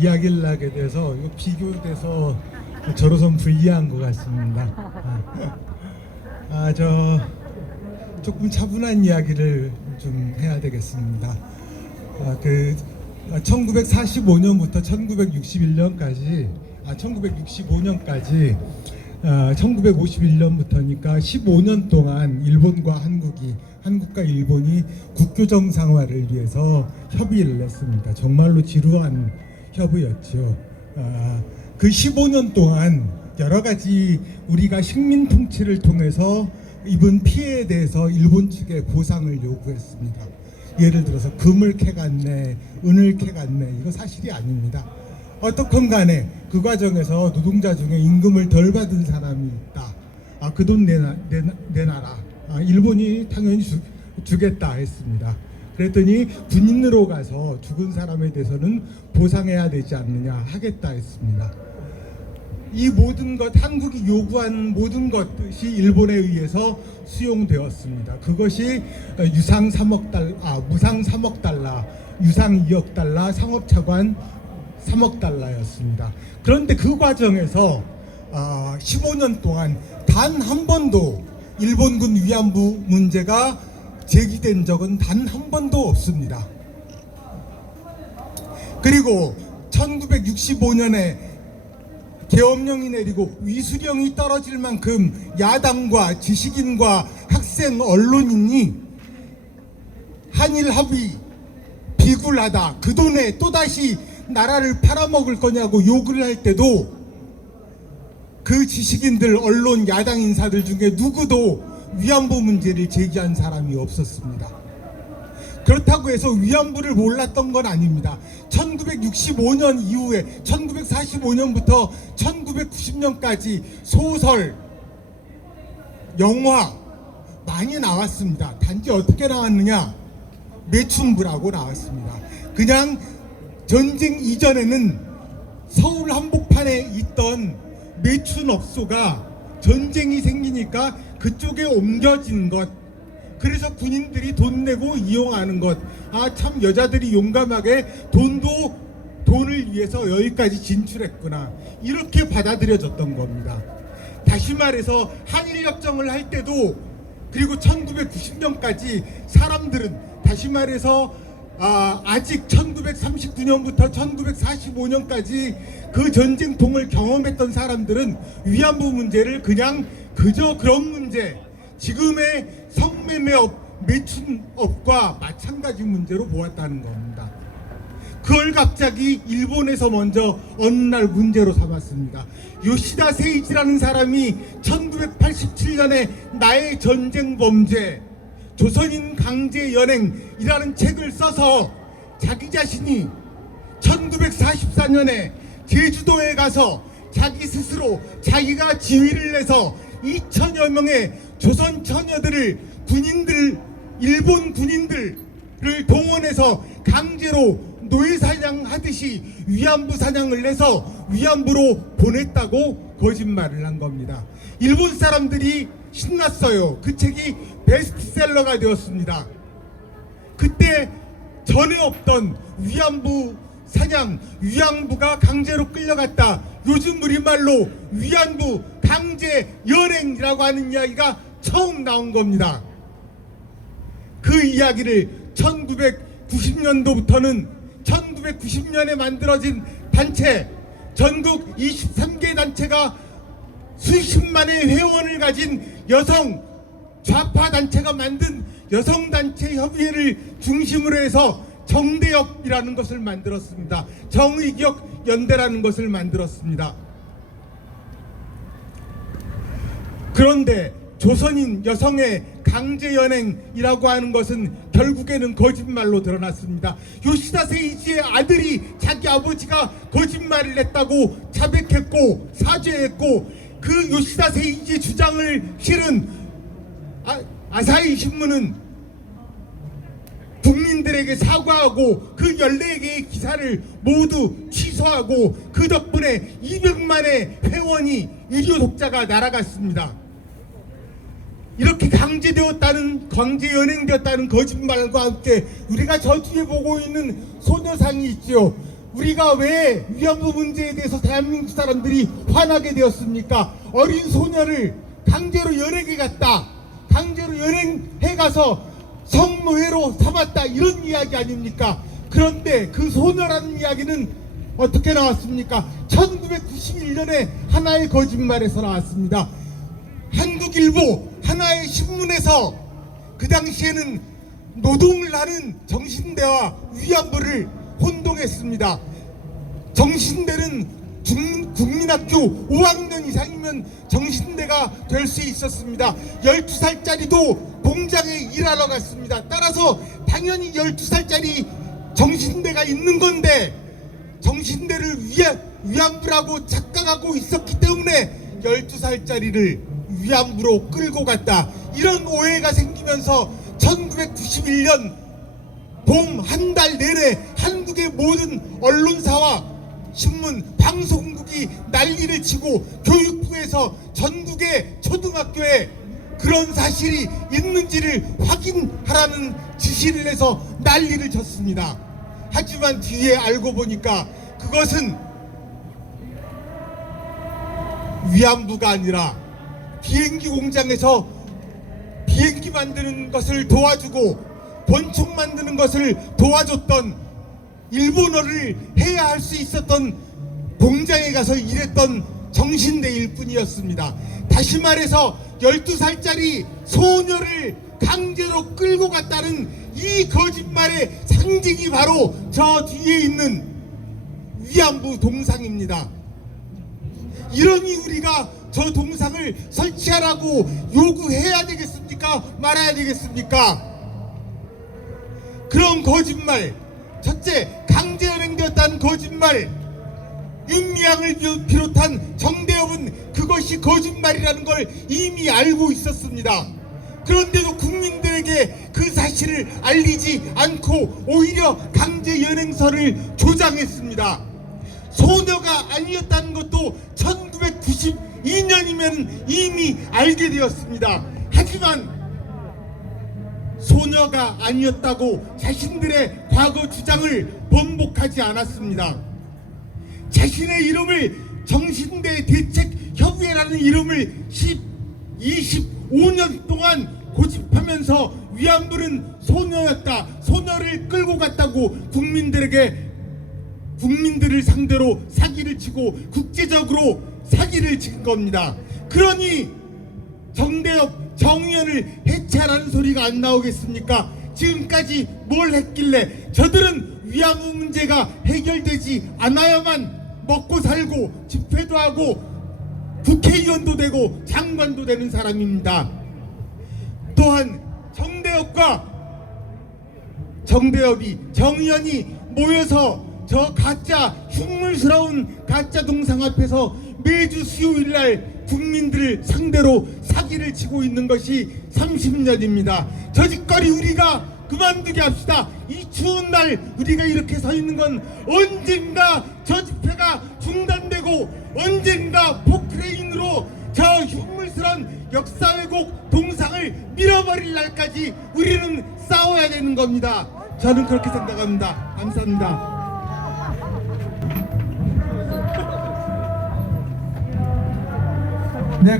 이야기를 하게 돼서 이거 비교돼서 저로선 불리한 것 같습니다. 저 조금 차분한 이야기를 좀 해야 되겠습니다. 1945년부터 1961년까지 1965년까지 1951년부터니까 15년 동안 일본과 한국과 일본이 국교 정상화를 위해서 협의를 했습니다. 정말로 지루한 협의였죠. 그 15년 동안 여러 가지 우리가 식민 통치를 통해서 입은 피해에 대해서 일본 측에 보상을 요구했습니다. 예를 들어서 금을 캐갔네, 은을 캐갔네, 이거 사실이 아닙니다. 어떻건 간에 그 과정에서 노동자 중에 임금을 덜 받은 사람이 있다. 그 돈 내놔라. 일본이 당연히 주겠다 했습니다. 그랬더니 군인으로 가서 죽은 사람에 대해서는 보상해야 되지 않느냐 하겠다 했습니다. 이 모든 것, 한국이 요구한 모든 것이 일본에 의해서 수용되었습니다. 그것이 무상 3억 달러, 유상 2억 달러, 상업차관 3억 달러였습니다. 그런데 그 과정에서 15년 동안 단 한 번도 일본군 위안부 문제가 제기된 적은 단 한 번도 없습니다. 그리고 1965년에 계엄령이 내리고 위수령이 떨어질 만큼 야당과 지식인과 학생, 언론인이 한일 합의 비굴하다, 그 돈에 또다시 나라를 팔아먹을 거냐고 욕을 할 때도 그 지식인들, 언론, 야당 인사들 중에 누구도 위안부 문제를 제기한 사람이 없었습니다. 그렇다고 해서 위안부를 몰랐던 건 아닙니다. 1965년 이후에 1945년부터 1990년까지 소설, 영화 많이 나왔습니다. 단지 어떻게 나왔느냐? 매춘부라고 나왔습니다. 그냥 전쟁 이전에는 서울 한복판에 있던 매춘업소가 전쟁이 생기니까 그쪽에 옮겨진 것, 그래서 군인들이 돈 내고 이용하는 것, 참 여자들이 용감하게 돈을 위해서 여기까지 진출했구나, 이렇게 받아들여졌던 겁니다. 다시 말해서 한일협정을 할 때도, 그리고 1990년까지 사람들은, 다시 말해서 아직 1939년부터 1945년까지 그 전쟁통을 경험했던 사람들은 위안부 문제를 그저 그런 문제, 지금의 성매매업, 매춘업과 마찬가지 문제로 보았다는 겁니다. 그걸 갑자기 일본에서 먼저 어느 날 문제로 삼았습니다. 요시다 세이지라는 사람이 1987년에 나의 전쟁 범죄, 조선인 강제 연행이라는 책을 써서 자기 자신이 1944년에 제주도에 가서 자기 스스로 자기가 지휘를 해서 2천여 명의 조선 처녀들을 일본 군인들을 동원해서 강제로 노예 사냥하듯이 위안부 사냥을 해서 위안부로 보냈다고 거짓말을 한 겁니다. 일본 사람들이 신났어요. 그 책이 베스트셀러가 되었습니다. 그때 전에 없던 위안부 사냥, 위안부가 강제로 끌려갔다, 요즘 우리말로 위안부 강제 연행이라고 하는 이야기가 처음 나온 겁니다. 그 이야기를 1990년도부터는 1990년에 만들어진 단체, 전국 23개 단체가 수십만의 회원을 가진 여성 좌파 단체가 만든 여성단체 협의회를 중심으로 해서 정대협이라는 것을 만들었습니다. 정의기억 연대라는 것을 만들었습니다. 그런데 조선인 여성의 강제연행이라고 하는 것은 결국에는 거짓말로 드러났습니다. 요시다 세이지의 아들이 자기 아버지가 거짓말을 했다고 자백했고 사죄했고, 그 요시다 세이지 주장을 실은 아사히 신문은 국민들에게 사과하고 그 14개의 기사를 모두 취소하고, 그 덕분에 200만의 회원이 유료 독자가 날아갔습니다. 이렇게 강제 연행되었다는 거짓말과 함께 우리가 저 뒤에 보고 있는 소녀상이 있죠. 우리가 왜 위안부 문제에 대해서 대한민국 사람들이 화나게 되었습니까? 어린 소녀를 강제로 연행해 갔다, 강제로 연행해 가서 성노예로 삼았다, 이런 이야기 아닙니까? 그런데 그 소녀라는 이야기는 어떻게 나왔습니까? 1991년에 하나의 거짓말에서 나왔습니다. 한국일보 하나의 신문에서 그 당시에는 노동을 하는 정신대와 위안부를 혼동했습니다. 정신대는 국민학교 5학년 이상이면 정신대가 될 수 있었습니다. 12살짜리도 공장에 일하러 갔습니다. 따라서 당연히 12살짜리 정신대가 있는 건데, 정신대를 위안부라고 착각하고 있었기 때문에 12살짜리를 위안부로 끌고 갔다, 이런 오해가 생기면서 1991년 봄 한 달 내내 한국의 모든 언론사와 신문, 방송국이 난리를 치고 교육부에서 전국의 초등학교에 그런 사실이 있는지를 확인하라는 지시를 해서 난리를 쳤습니다. 하지만 뒤에 알고 보니까 그것은 위안부가 아니라 비행기 공장에서 비행기 만드는 것을 도와주고 권총 만드는 것을 도와줬던, 일본어를 해야 할 수 있었던 공장에 가서 일했던 정신대일 뿐이었습니다. 다시 말해서 12살짜리 소녀를 강제로 끌고 갔다는 이 거짓말의 상징이 바로 저 뒤에 있는 위안부 동상입니다. 이러니 우리가 저 동상을 설치하라고 요구해야 되겠습니까? 말아야 되겠습니까? 그런 거짓말, 첫째, 강제 연행되었다는 거짓말, 윤미향을 비롯한 정대협은 그것이 거짓말이라는 걸 이미 알고 있었습니다. 그런데도 국민들에게 그 사실을 알리지 않고 오히려 강제 연행설을 조장했습니다. 소녀가 아니었다는 것도 1992년이면 이미 알게 되었습니다. 하지만 소녀가 아니었다고 자신들의 과거 주장을 번복하지 않았습니다. 자신의 이름을 정신대 대책협의회라는 이름을 25년 동안 고집하면서 위안부는 소녀였다, 소녀를 끌고 갔다고 국민들을 상대로 사기를 치고 국제적으로 사기를 친 겁니다. 그러니 정대협, 정의연을 해체하라는 소리가 안 나오겠습니까? 지금까지 뭘 했길래? 저들은 위안부 문제가 해결되지 않아야만 먹고 살고 집회도 하고 국회의원도 되고 장관도 되는 사람입니다. 또한 정대협이 정의연이 모여서 저 가짜 흉물스러운 가짜 동상 앞에서 매주 수요일날 국민들을 상대로 사기를 치고 있는 것이 30년입니다. 저 짓거리 우리가 그만두게 합시다. 이 추운 날 우리가 이렇게 서 있는 건 언젠가 저 집회가 중단되고 언젠가 포크레인으로 저 흉물스러운 역사 왜곡 동상을 밀어버릴 날까지 우리는 싸워야 되는 겁니다. 저는 그렇게 생각합니다. 감사합니다. 내가